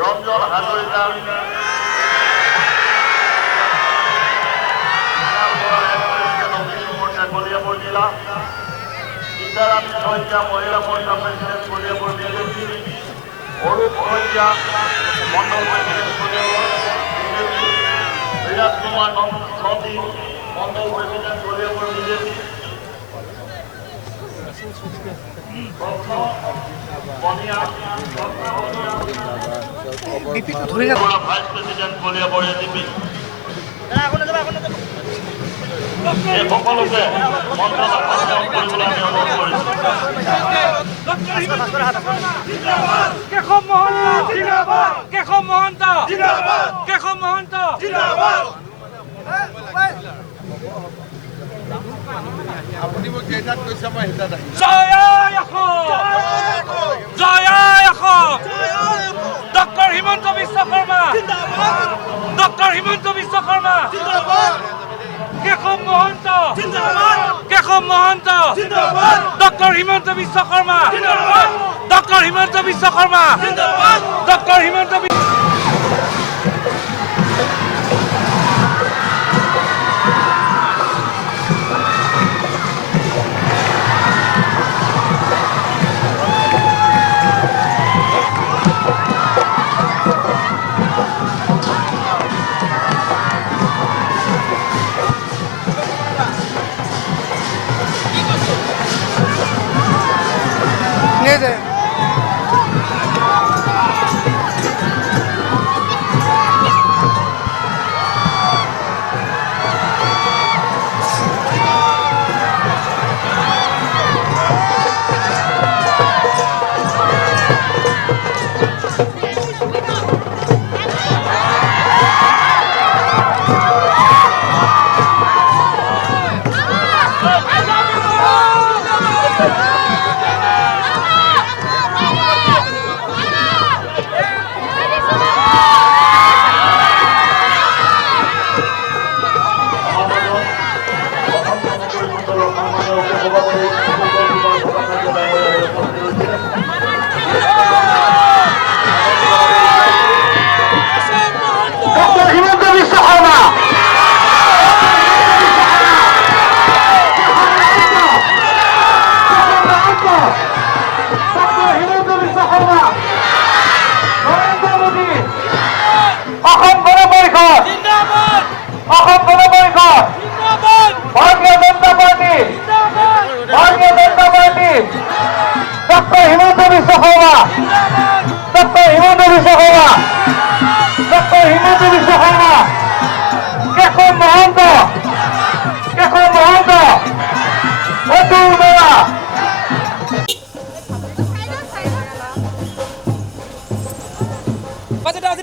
রঞ্জন হাজরিকা, কলিয়াপুর জেলা, Indarani Saikia Mahila Morcha president Kaliapur BJP, Arup Saikia mandal president Kaliapur BJP, Birat Kumar Nadi mandal president Kaliapur BJP, vice president Kaliapur AGP, এই সকলোকে মন্ত্রণালয় কৰিবলৈ আমি অনুৰোধ কৰিছোঁ। আপুনি মোক কেইটাত কৈছে মই সেইটাত আহিম। Doctor Himanta Biswa Sarma, doctor Himanta Biswa Sarma, Keshab Mahanta, Keshab Mahanta, doctor Himanta Biswa Sarma, doctor Himanta Biswa Sarma, doctor Himanta Biswa Pati dah,